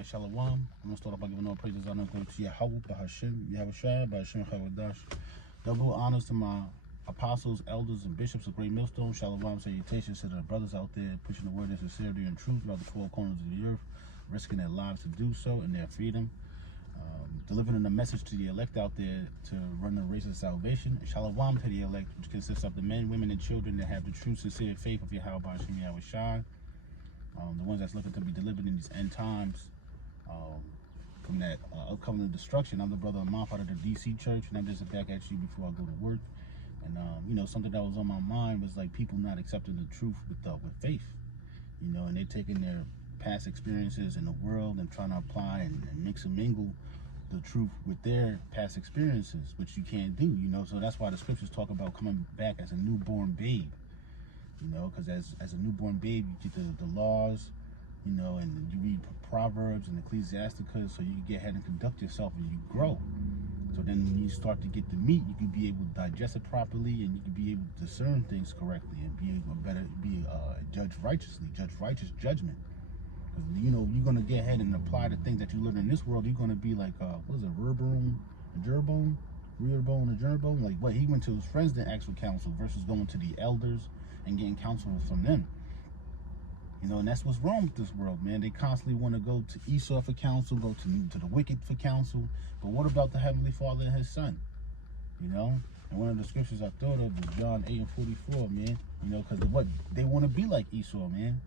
Alright, Shalom. I'm going to start off by giving all praises honor to Yahweh, Bahashim, Yahushua, Bahashim, Chavodash. Double honors to my apostles, elders, and bishops of Great Millstone. Shalom, salutations to the brothers out there pushing the word of sincerity and truth throughout the four corners of the earth, risking their lives to do so and their freedom. Delivering a message to the elect out there to run the race of salvation. Shalom to the elect, which consists of the men, women, and children that have the true, sincere faith of Yahweh, Bahashim, Yahushua. The ones that's looking to be delivered in these end times from that upcoming destruction. I'm the brother Amanf out of the DC church, and I'm just back at you before I go to work. And you know, something that was on my mind was like people not accepting the truth with faith, you know, and they're taking their past experiences in the world and trying to apply and mix and mingle the truth with their past experiences, which you can't do, you know. So that's why the scriptures talk about coming back as a newborn babe. You know, because as a newborn baby, you get the laws, you know, and you read Proverbs and Ecclesiasticus, so you can get ahead and conduct yourself and you grow. So then when you start to get the meat, you can be able to digest it properly, and you can be able to discern things correctly and be able to judge righteously, judge righteous judgment. Because, you know, you're going to get ahead and apply the things that you learn in this world. You're going to be like, what is it, Jeroboam? Like, what, he went to his friends to ask for counsel versus going to the elders and getting counsel from them. You know, and that's what's wrong with this world, man. They constantly want to go to Esau for counsel, go to the wicked for counsel. But what about the Heavenly Father and his Son? You know? And one of the scriptures I thought of was John 8:44, man. You know, because what? They want to be like Esau, man.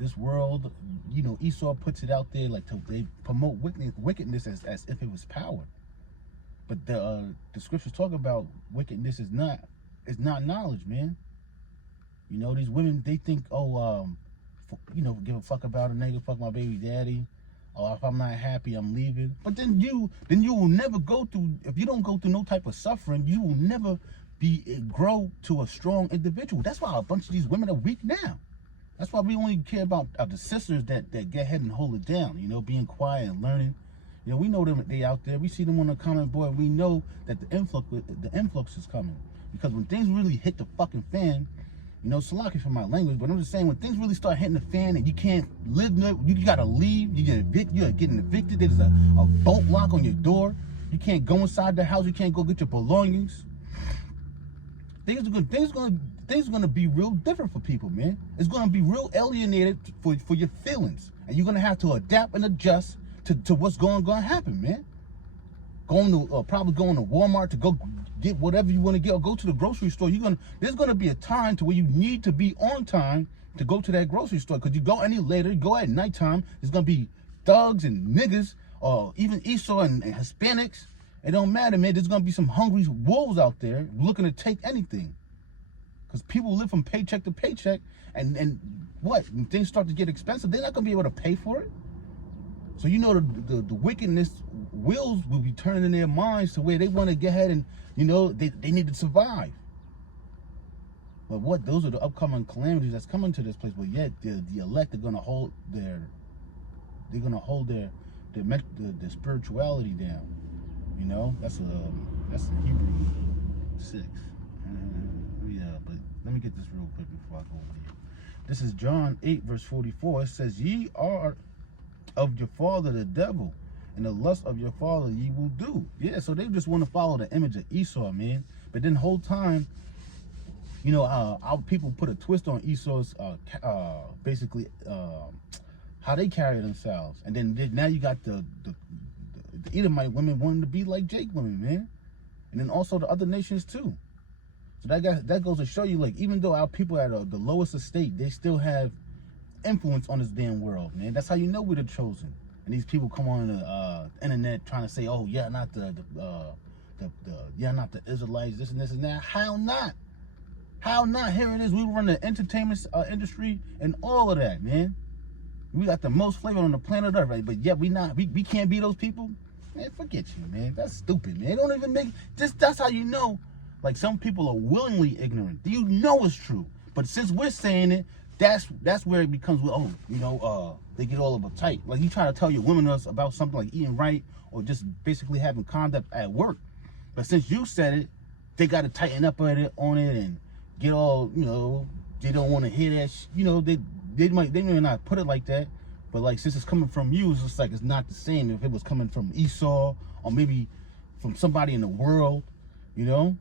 This world, you know, Esau puts it out there like they promote wickedness as if it was power. But the scriptures talk about wickedness is not knowledge, man. You know, these women, they think, you know, give a fuck about a nigga, fuck my baby daddy. Oh, if I'm not happy, I'm leaving. But then you will never go through, if you don't go through no type of suffering, you will never grow to a strong individual. That's why a bunch of these women are weak now. That's why we only care about the sisters that get ahead and hold it down, you know, being quiet and learning. You know, we know them, they out there. We see them on the comment board. We know that the influx is coming. Because when things really hit the fucking fan, you know, Salaki for my language, but I'm just saying, when things really start hitting the fan and you can't live, you gotta leave, you're getting evicted, there's a bolt lock on your door, you can't go inside the house, you can't go get your belongings. Things are gonna be real different for people, man. It's gonna be real alienated for your feelings. And you're gonna have to adapt and adjust to what's going to happen, man. Probably going to Walmart to go get whatever you want to get, or go to the grocery store. There's gonna be a time to where you need to be on time to go to that grocery store. Because you go any later, you go at nighttime, there's gonna be thugs and niggas, or even Esau and Hispanics. It don't matter, man. There's gonna be some hungry wolves out there looking to take anything. Because people live from paycheck to paycheck, and what? When things start to get expensive, they're not gonna be able to pay for it. So you know the wickedness will be turning in their minds to where they want to get ahead and, you know, they need to survive. But what? Those are the upcoming calamities that's coming to this place. But yet the elect are gonna hold their spirituality down. You know, that's Hebrew 6. Yeah, but let me get this real quick before I go over here. This is John 8:44. It says, "Ye are of your father the devil, and the lust of your father ye will do." Yeah, so they just want to follow the image of Esau, man. But then the whole time, you know, our people put a twist on Esau's basically how they carry themselves. And then now you got the Edomite women wanting to be like Jake women, man. And then also the other nations too. So that goes to show you, like, even though our people are at the lowest estate, they still have influence on this damn world, man. That's how you know we're the chosen. And these people come on the internet trying to say, "Oh, yeah, not not the Israelites, this and this and that." How not? How not? Here it is. We run the entertainment industry and all of that, man. We got the most flavor on the planet Earth, right? But yet we can't be those people. Man, forget you, man. That's stupid, man. They don't even make that's how you know. Like, some people are willingly ignorant. You know it's true. But since we're saying it, that's where it becomes, oh, you know, they get all uptight. Like, you try to tell your women about something like eating right or just basically having conduct at work. But since you said it, they got to tighten up on it and get all, you know, they don't want to hear that. You know, they may not put it like that, But like, since it's coming from you, it's just like it's not the same if it was coming from Esau or maybe from somebody in the world, you know.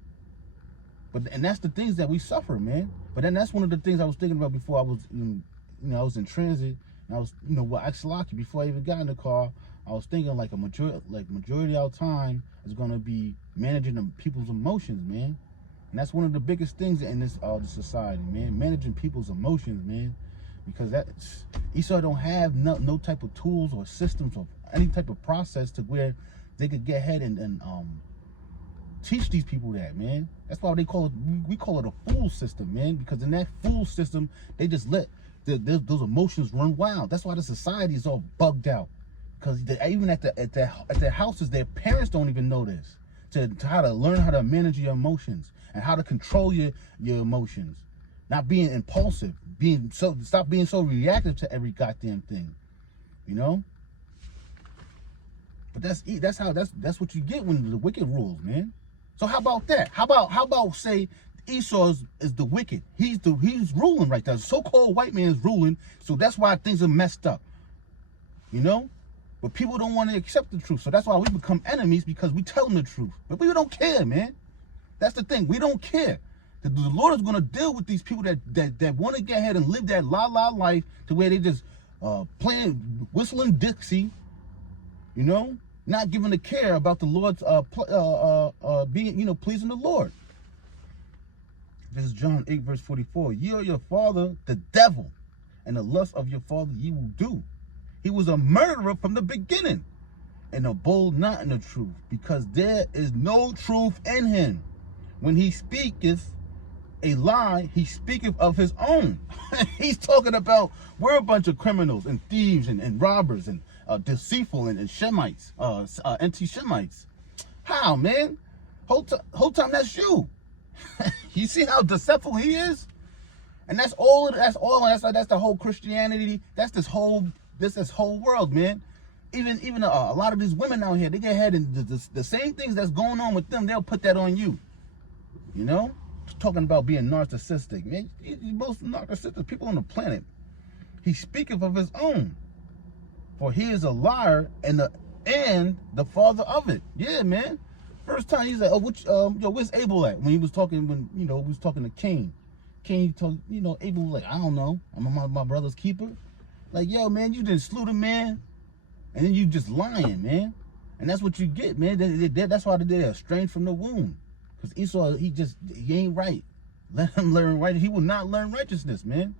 And that's the things that we suffer, man. But then that's one of the things I was thinking about before I was I was in transit, and I was, with Axelaki, before I even got in the car, I was thinking like majority of our time is gonna be managing the people's emotions, man. And that's one of the biggest things in this society, man. Managing people's emotions, man. Because Esau don't have no type of tools or systems or any type of process to where they could get ahead and teach these people that, man. That's why we call it a fool system, man. Because in that fool system, they just let those emotions run wild. That's why the society is all bugged out. Because even at their houses, their parents don't even know this. To how to learn how to manage your emotions and how to control your emotions. Not being impulsive, stop being so reactive to every goddamn thing, you know. But that's what you get when the wicked rules, man. So how about that? How about say Esau is the wicked? He's ruling right now. The so-called white man is ruling, so that's why things are messed up, you know. But people don't want to accept the truth, so that's why we become enemies, because we tell them the truth. But we don't care, man. That's the thing. We don't care. The Lord is going to deal with these people that want to get ahead and live that la-la life to where they just whistling Dixie, you know, not giving a care about the Lord's being, pleasing the Lord. This is John 8, verse 44. Ye are your father, the devil, and the lust of your father ye will do. He was a murderer from the beginning, and abode not in the truth, because there is no truth in him. When he speaketh a lie, he speaketh of his own. He's talking about we're a bunch of criminals and thieves and robbers and deceitful and Shemites, anti-Shemites. How, man? Whole time that's you. You see how deceptive he is? And that's the whole Christianity. That's this whole world, man. Even a lot of these women out here, they get ahead and the same things that's going on with them, they'll put that on you. You know? Talking about being narcissistic, man. He's the most narcissistic people on the planet. He speaketh of his own, for he is a liar and the father of it. Yeah, man. First time he's like, where's Abel at? When he was talking, we was talking to Cain. Cain told, Abel was like, I don't know. I'm my brother's keeper. Like, yo, man, you just slew the man, and then you just lying, man. And that's what you get, man. That's why they're estranged from the womb. Because Esau, he ain't right. Let him learn right. He will not learn righteousness, man.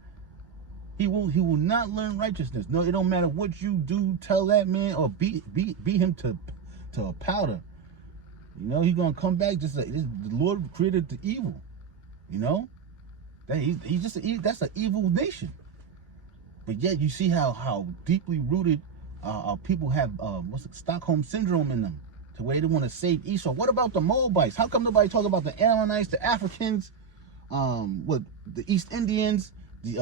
He will not learn righteousness. No, it don't matter what you do, tell that man, or beat him to a powder. He's gonna come back just like the Lord created the evil. That's an evil nation. But yet you see how deeply rooted people have Stockholm syndrome in them. The way they want to save Esau. What about the Moabites? How come nobody talk about the Ammonites, the Africans, the East Indians, that's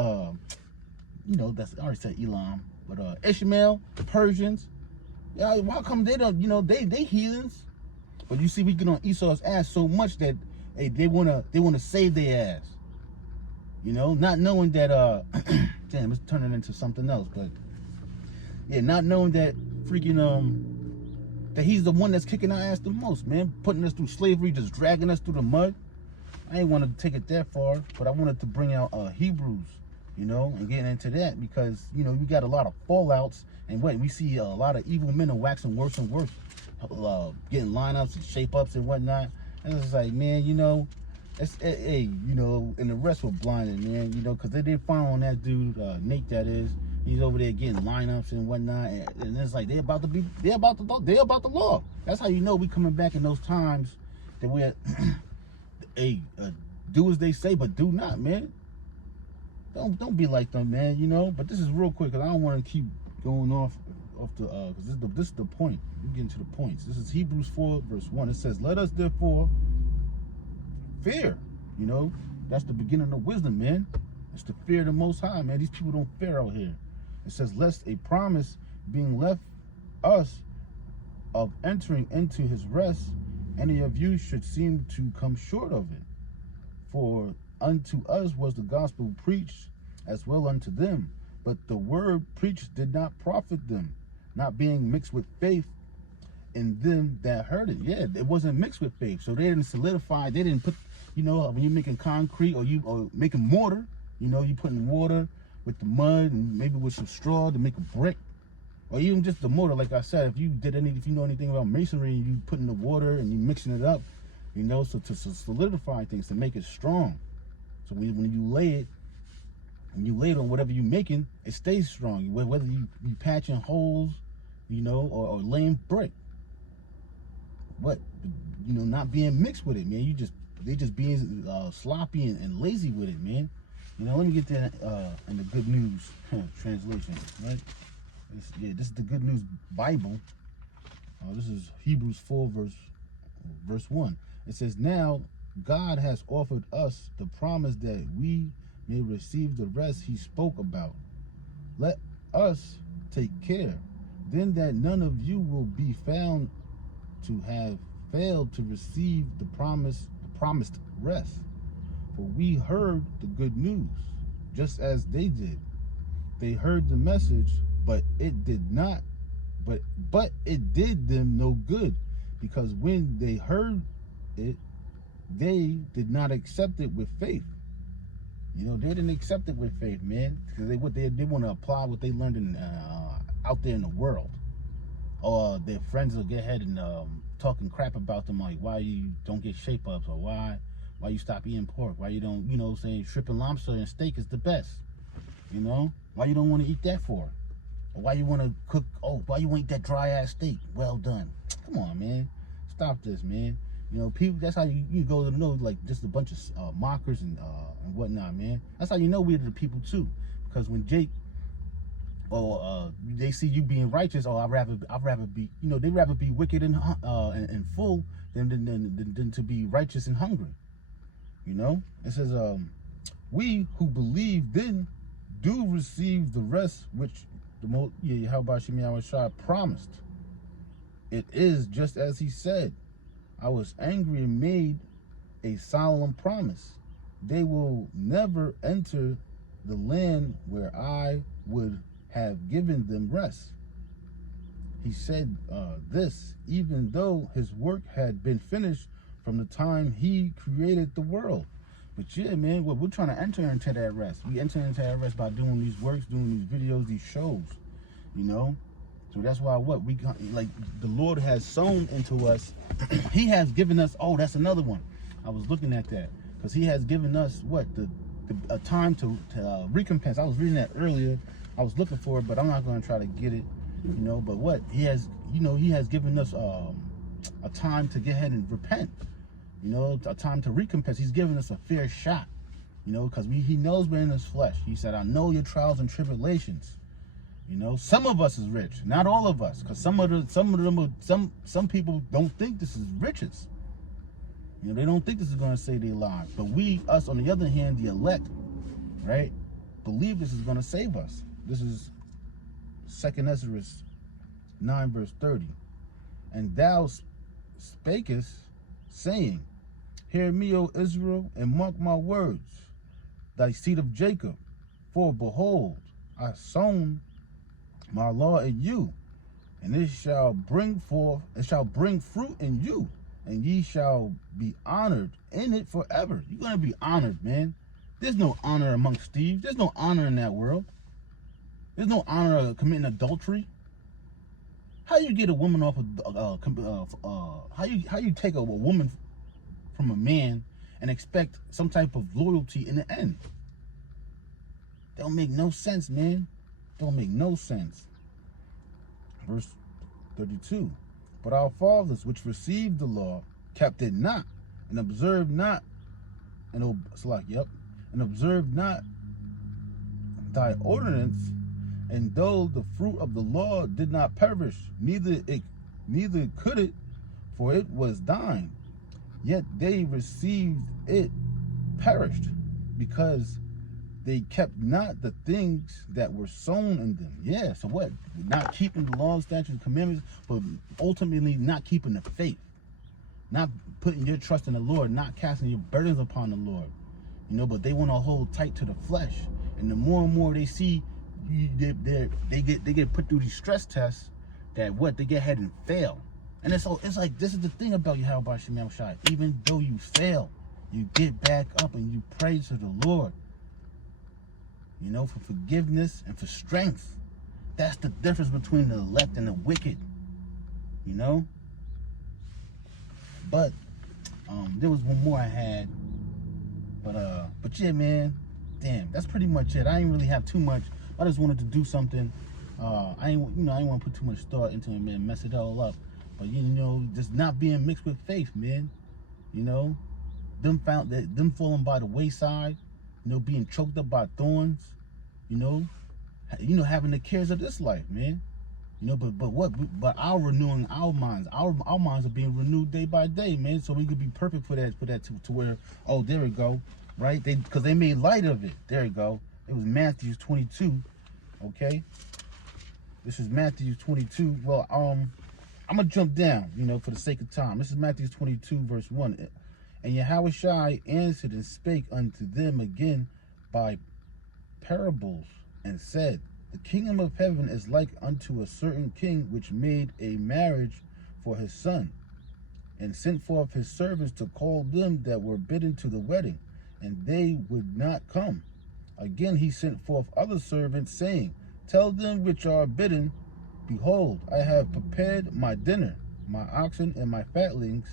I already said Elam, but Ishmael, the Persians. Yeah, how come they don't? They heathens. But you see, we get on Esau's ass so much that they wanna save their ass. Not knowing that damn, it's turning into something else. But yeah, not knowing that freaking that he's the one that's kicking our ass the most, man. Putting us through slavery, just dragging us through the mud. I ain't want to take it that far, but I wanted to bring out Hebrews, and getting into that because, we got a lot of fallouts, and we see a lot of evil men are waxing worse and worse, getting lineups and shape-ups and whatnot. And it's like, man, and the rest were blinded, man, because they did find that dude, Nate, that is. He's over there getting lineups and whatnot, and it's like they're about the law. That's how we coming back in those times that we're, do as they say, but do not, man. Don't be like them, man. But this is real quick, because I don't want to keep going off the, because this is the point. We're getting to the points. This is Hebrews 4, verse 1. It says, "Let us therefore fear." That's the beginning of wisdom, man. It's to fear the Most High, man. These people don't fear out here. It says, "Lest a promise being left us of entering into his rest, any of you should seem to come short of it. For unto us was the gospel preached, as well unto them. But the word preached did not profit them, not being mixed with faith in them that heard it. Yeah, it wasn't mixed with faith. So they didn't solidify. They didn't put, when you're making concrete or making mortar, you putting water with the mud and maybe with some straw to make a brick. Or even just the mortar, like I said, if you know anything about masonry, and you putting the water and you mixing it up, so to solidify things, to make it strong. So when you lay it on whatever you're making, it stays strong. Whether you patching holes, or laying brick. But not being mixed with it, man. They just being sloppy and lazy with it, man. Let me get that in the Good News translation, right? This is the Good News Bible. This is Hebrews 4 verse 1. It says, "Now God has offered us the promise that we may receive the rest he spoke about. Let us take care, then, that none of you will be found to have failed to receive the promised rest. For we heard the good news, just as they did. They heard the message, but it did them no good, because when they heard it, they did not accept it with faith." They didn't accept it with faith, man, because they want to apply what they learned out there in the world. Or their friends will get ahead and talking crap about them, like why you don't get shape ups, or why you stop eating pork, why you don't, saying shrimp and lobster and steak is the best. Why you don't want to eat that for? Or why you want to cook? Oh, why you want to eat that dry ass steak? Well done. Come on, man, stop this, man. People. That's how you go to know, like, just a bunch of mockers and whatnot, man. That's how you know we're the people too, because when Jake, they see you being righteous, I'd rather be, they'd rather be wicked and full than to be righteous and hungry. It says, "We who believe then do receive the rest which Yahweh Shem Yahushua promised. It is just as he said, I was angry and made a solemn promise. They will never enter the land where I would have given them rest." He said this even though his work had been finished from the time he created the world. But yeah, man, we're trying to enter into that rest. We enter into that rest by doing these works, doing these videos, these shows, So that's why we got, like, the Lord has sown into us. He has given us, that's another one. I was looking at that, because he has given us a time to recompense. I was reading that earlier. I was looking for it, but I'm not going to try to get it, but he has, he has given us a time to get ahead and repent, a time to recompense. He's given us a fair shot, because he knows we're in his flesh. He said, "I know your trials and tribulations." Some of us is rich, not all of us, because some people don't think this is riches. They don't think this is going to save their lives. But us on the other hand, the elect, right, believe this is going to save us. This is 2 Ezra 9 verse 30. "And thou spakest, saying, Hear me, O Israel, and mark my words, thy seed of Jacob. For behold, I sown my law in you, and it shall bring fruit in you, and ye shall be honored in it forever." You're going to be honored, man. There's no honor amongst thieves. There's no honor in that world. There's no honor of committing adultery. How you get a woman off of how you take a woman from a man and expect some type of loyalty in the end? Don't make no sense, man. Don't make no sense. Verse 32. "But our fathers, which received the law, kept it not, and observed not, and observed not thy ordinance. And though the fruit of the law did not perish, neither could it, for it was thine. Yet they received it perished, because they kept not the things that were sown in them." Yeah, so what? Not keeping the laws, statutes, and commandments, but ultimately not keeping the faith. Not putting your trust in the Lord, not casting your burdens upon the Lord. But they want to hold tight to the flesh. And the more and more they see they get put through these stress tests that they get ahead and fail. And it's like, this is the thing about Yahweh Shem Shai. Even though you fail, you get back up and you pray to the Lord, you know, for forgiveness and for strength. That's the difference between the elect and the wicked, you know. But there was one more I had, but yeah, man, damn, that's pretty much it. I didn't really have too much. I just wanted to do something. I ain't want to put too much thought into it, man, mess it all up. But you know, just not being mixed with faith, man. You know, them falling by the wayside, you know, being choked up by thorns, you know, having the cares of this life, man. You know, but our renewing our minds, our minds are being renewed day by day, man. So we could be perfect for that to where, oh, there we go, right? Because they made light of it. There we go. It was Matthew 22, okay. This is Matthew 22. Well, I'm gonna jump down, you know, for the sake of time. This is Matthew 22, verse 1. And Yahweh Shai answered and spake unto them again by parables, and said, the kingdom of heaven is like unto a certain king which made a marriage for his son, and sent forth his servants to call them that were bidden to the wedding, and they would not come. Again he sent forth other servants, saying, tell them which are bidden, behold, I have prepared my dinner. My oxen and my fatlings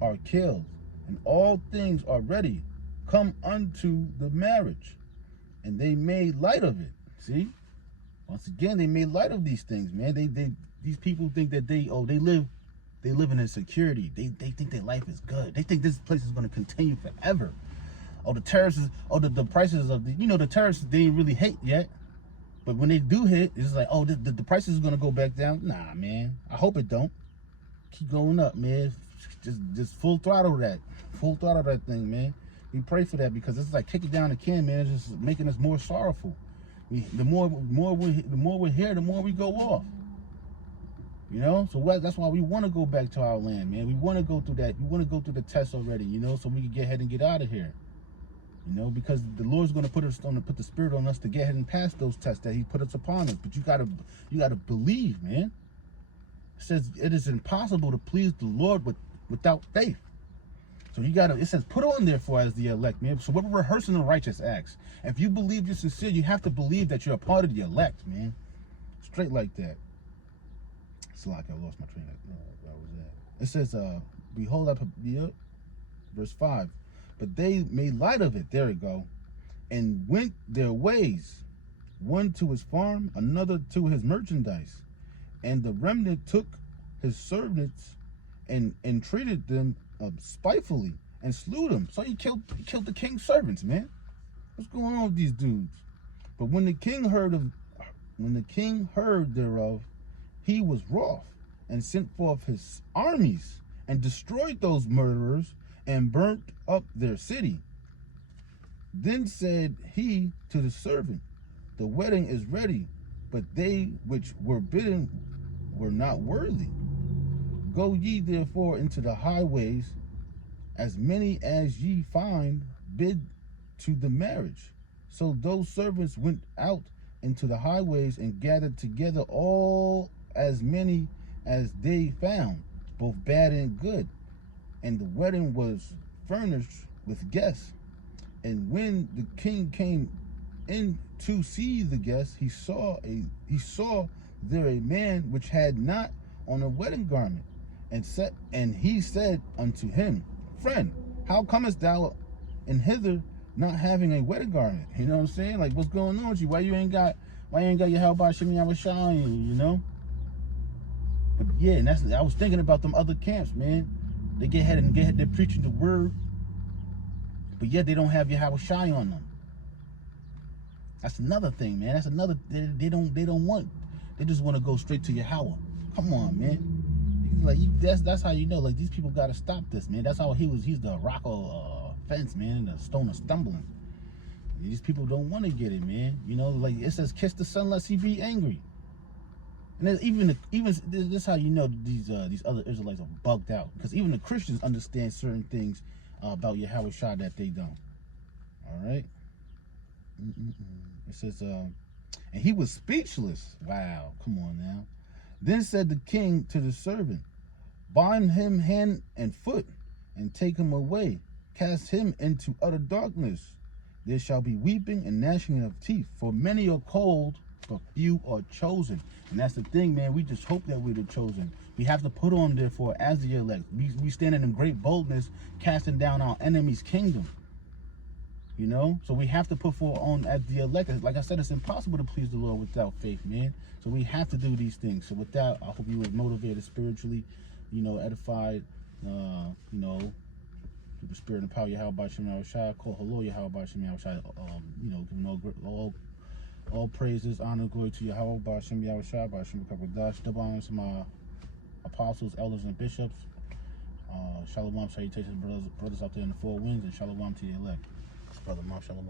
are killed, and all things are ready. Come unto the marriage. And they made light of it. See? Once again, they made light of these things, man. These people think that they live in insecurity. They think their life is good. They think this place is going to continue forever. Oh, the terrorists, the prices of the terrorists, they ain't really hit yet. But when they do hit, it's like, oh, the prices is going to go back down. Nah, man. I hope it don't. Keep going up, man. Just full throttle that. Full throttle that thing, man. We pray for that, because it's like kicking down the can, man. It's just making us more sorrowful. The more we're here, the more we go off. You know? So that's why we want to go back to our land, man. We want to go through that. We want to go through the test already, you know, so we can get ahead and get out of here. You know, because the Lord's going to put the Spirit on us to get ahead and pass those tests that He put us upon us. But you gotta believe, man. It says it is impossible to please the Lord without faith. So it says put on therefore as the elect, man. So we're rehearsing the righteous acts. If you believe you're sincere, you have to believe that you're a part of the elect, man. Straight like that. It's like I lost my train of where was that? It says, behold, verse 5. But they made light of it, there we go, and went their ways, one to his farm, another to his merchandise. And the remnant took his servants and treated them spitefully and slew them. So he killed the king's servants, man. What's going on with these dudes? But when the king heard thereof, he was wroth, and sent forth his armies and destroyed those murderers and burnt up their city. Then said he to the servant, the wedding is ready, but they which were bidden were not worthy. Go ye therefore into the highways, as many as ye find, bid to the marriage. So those servants went out into the highways and gathered together all as many as they found, both bad and good. And the wedding was furnished with guests. And when the king came in to see the guests, he saw there a man which had not on a wedding garment, and he said unto him, friend, how comest thou in hither not having a wedding garment? You know what I'm saying? Like, what's going on with you? Why you ain't got your help by Shimmy Yahweh, you know? But yeah, and I was thinking about them other camps, man. They get ahead they're preaching the word, but yet they don't have Yahweh Shai on them. That's another thing, man. That's another, they just want to go straight to Yahweh. Come on, man. Like, that's how you know, like, these people got to stop this, man. That's how he's the rock of fence, man, and the stone of stumbling. These people don't want to get it, man. You know, like it says, kiss the son lest he be angry. And even this is how you know these other Israelites are bugged out, because even the Christians understand certain things about Yahweh Shai that they don't. All right. It says, And he was speechless. Wow, come on now. Then said the king to the servant, bind him hand and foot, and take him away. Cast him into utter darkness. There shall be weeping and gnashing of teeth, for many are called, but few are chosen. And that's the thing, man. We just hope that we're the chosen. We have to put on, therefore, as the elect. We stand in great boldness, casting down our enemy's kingdom. You know? So we have to put forth on as the elect. Like I said, it's impossible to please the Lord without faith, man. So we have to do these things. So with that, I hope you were motivated spiritually, you know, edified, you know, through the spirit and power, Yahweh Shem Yahushua, call hello, Yahweh Shem Yahushua, you know, giving all praises, honor, glory to Yahweh Shem Yahushua, Shem Kabadash, double honors to my apostles, elders, and bishops. Shalom, salutations, brothers out there in the four winds, and shalom to the elect. Brother Mom, shalom.